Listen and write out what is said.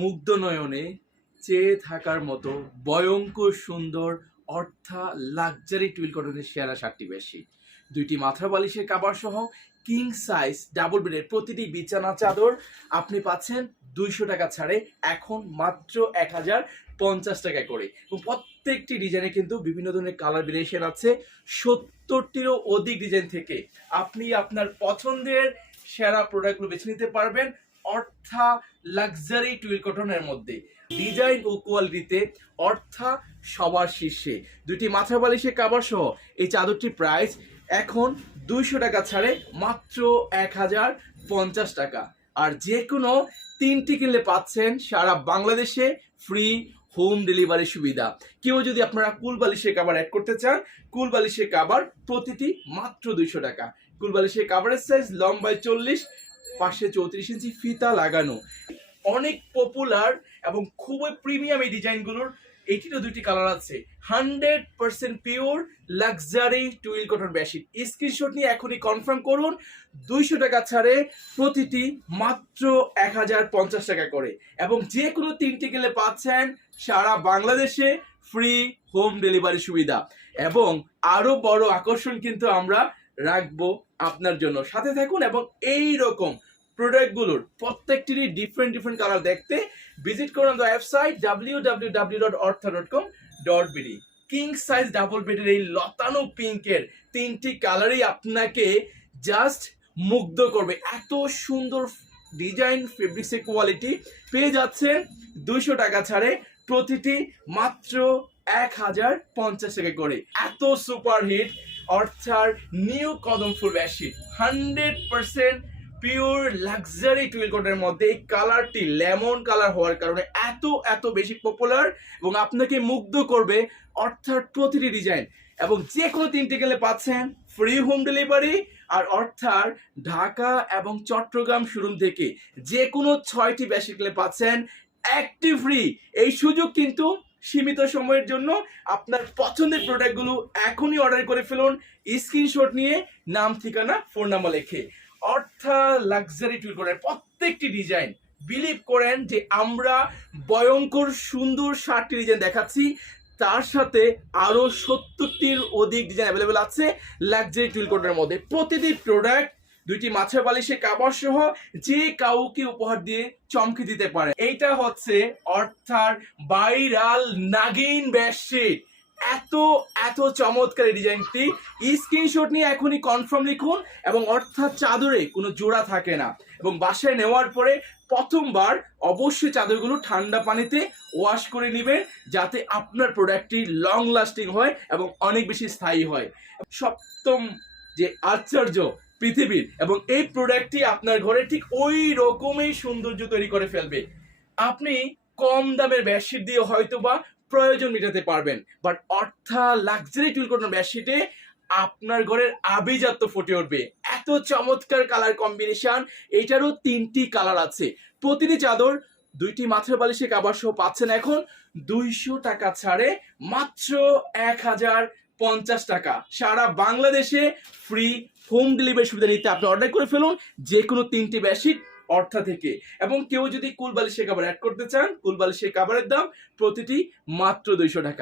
মুগ্ধ নয়নে চেয়ে থাকার মতো ভয়ঙ্কর সুন্দর অর্থা লাক্সারি টুইল কটনের সেরা 7টি বেডশিট, 2টি মাথার বালিশের কাভার সহ কিং সাইজ ডাবল বেডের প্রতিটি বিছানা চাদর আপনি পাচ্ছেন 200 টাকা ছাড়ে এখন মাত্র 1050 টাকা করে। এবং প্রত্যেকটি ডিজাইনে কিন্তু বিভিন্ন ধরনের কালার ভেরিয়েশন আছে। 70টিরও অধিক ডিজাইন থেকে আপনি আপনার পছন্দের সেরা প্রোডাক্টগুলো বেছে নিতে পারবেন অর্থা লাক্সারি টুইল কটনের মধ্যে। ডিজাইন ও কোয়ালিটিতে অর্থা সবার শীর্ষে। 2টি মাথার বালিশের কাভার সহ এই চাদরটির প্রাইস এখন 200 টাকা ছাড়ে মাত্র 1050 টাকা। আর যে কোনো 3টি কিনলে পাচ্ছেন সারা বাংলাদেশে ফ্রি হোম ডেলিভারি সুবিধা। কেউ যদি আপনারা কুল বালিশের কাভার অ্যাড করতে চান, কুল বালিশের কাভার প্রতিটি মাত্র 200 টাকা। কুল বালিশের কাভারের সাইজ লম্বায় 40, পাশে 34 ইঞ্চি ফিতা লাগানো। অনেক পপুলার এবং খুবই প্রিমিয়াম এই ডিজাইনগুলোর। এটিরও 2টি কালার আছে। 100% pure luxury twill cotton bedsheet. Screenshot নিয়ে এখনই কনফার্ম করুন। 200 টাকা ছাড়ে প্রতিটি মাত্র 1050 টাকা করে। এবং যে কোনো 3টি গেলে পাচ্ছেন সারা বাংলাদেশে ফ্রি হোম ডেলিভারি সুবিধা। এবং আরো বড় আকর্ষণ কিন্তু আমরা রাখবো আপনার জন্য। সাথে থাকুন এবং এই রকম প্রোডাক্টগুলোর প্রত্যেকটিরই ডিফারেন্ট কালার দেখতে ভিজিট করুন the website www.ortha.com.bd। King size double বেডের এই লতানো পিঙ্কের 3টি কালারই আপনাকে জাস্ট মুগ্ধ করবে। এত সুন্দর ডিজাইন, ফেব্রিক্সের কোয়ালিটি পেয়ে যাচ্ছেন 200 টাকা ছাড়ে প্রতিটি মাত্র 1050 টাকা করে। এত সুপারহিট অর্থাৎ নিউ কদম ফুল বেডশিট 100% পিওর লাক্সারি টুইল কটনের মধ্যে এই কালারটি লেমন কালার হওয়ার কারণে এত বেশি পপুলার এবং আপনাকে মুগ্ধ করবে অর্থাৎ প্রতিটি ডিজাইন। এবং যে কোনো 3টি গেলে পাচ্ছেন ফ্রি হোম ডেলিভারি। আর অর্থাৎ ঢাকা এবং চট্টগ্রাম শোরুম থেকে যে কোনো 6টি বেডশিট গেলে পাচ্ছেন একটি ফ্রি। এই সুযোগ কিন্তু সীমিত সময়ের জন্য। আপনার পছন্দের প্রোডাক্টগুলো এখনই অর্ডার করে ফেলুন স্ক্রিনশট নিয়ে, নাম, ঠিকানা, ফোন নাম্বার লিখে। অর্থা লাক্সারি টুইল কটনের প্রত্যেকটি ডিজাইন বিলিভ করেন যে আমরা ভয়ঙ্কর সুন্দর 7টি ডিজাইন দেখাচ্ছি, তার সাথে আরো 70টির অধিক ডিজাইন অ্যাভেলেবেল আছে লাক্সারি টুইল কটনের মধ্যে। প্রতিটি প্রোডাক্ট 2টি মাছের বালিশের কাভার সহ যে কাউকে উপহার দিয়ে চমকে দিতে পারে। এইটা হচ্ছে অর্থার ভাইরাল নাগিন বেডশিট। এত চমৎকার এই ডিজাইনটি। স্ক্রিনশট নিয়ে এখনই কনফার্ম লিখুন। এবং অর্থাৎ চাদরে কোনো জোড়া থাকে না। এবং বাসায় নেওয়ার পরে প্রথমবার অবশ্যই চাদরগুলো ঠান্ডা পানিতে ওয়াশ করে নেবেন যাতে আপনার প্রোডাক্টটি লং লাস্টিং হয় এবং অনেক বেশি স্থায়ী হয়। সপ্তম যে আশ্চর্য পৃথিবীর, এবং এই প্রোডাক্টটি আপনার ঘরে ঠিক ওই রকমই সৌন্দর্য তৈরি করে ফেলবে। আপনি কম দামের বেডশিট দিয়ে হয়তোবা প্রয়োজন মেটাতে পারবেন, বাট অর্থা লাক্সারি টুইল কটন বেডশিটে আপনার ঘরের আভিজাত্য ফুটে উঠবে। এত চমৎকার কালার কম্বিনেশন। এটারও 3টি কালার আছে। প্রতিটি চাদর 2টি মাথার বালিশের কাভার সহ পাচ্ছেন এখন 200 টাকা ছাড়ে মাত্র 1050 টাকা। সারা বাংলাদেশে ফ্রি হোম ডেলিভারি সুবিধা নিতে আপনি অর্ডার করে ফেলুন যে কোনো 3টি বেডশিট অর্থা থেকে। এবং কেউ যদি কুল বালিশের কাভার অ্যাড করতে চান, কুল বালিশের কাভারের দাম প্রতিটি মাত্র 200 টাকা।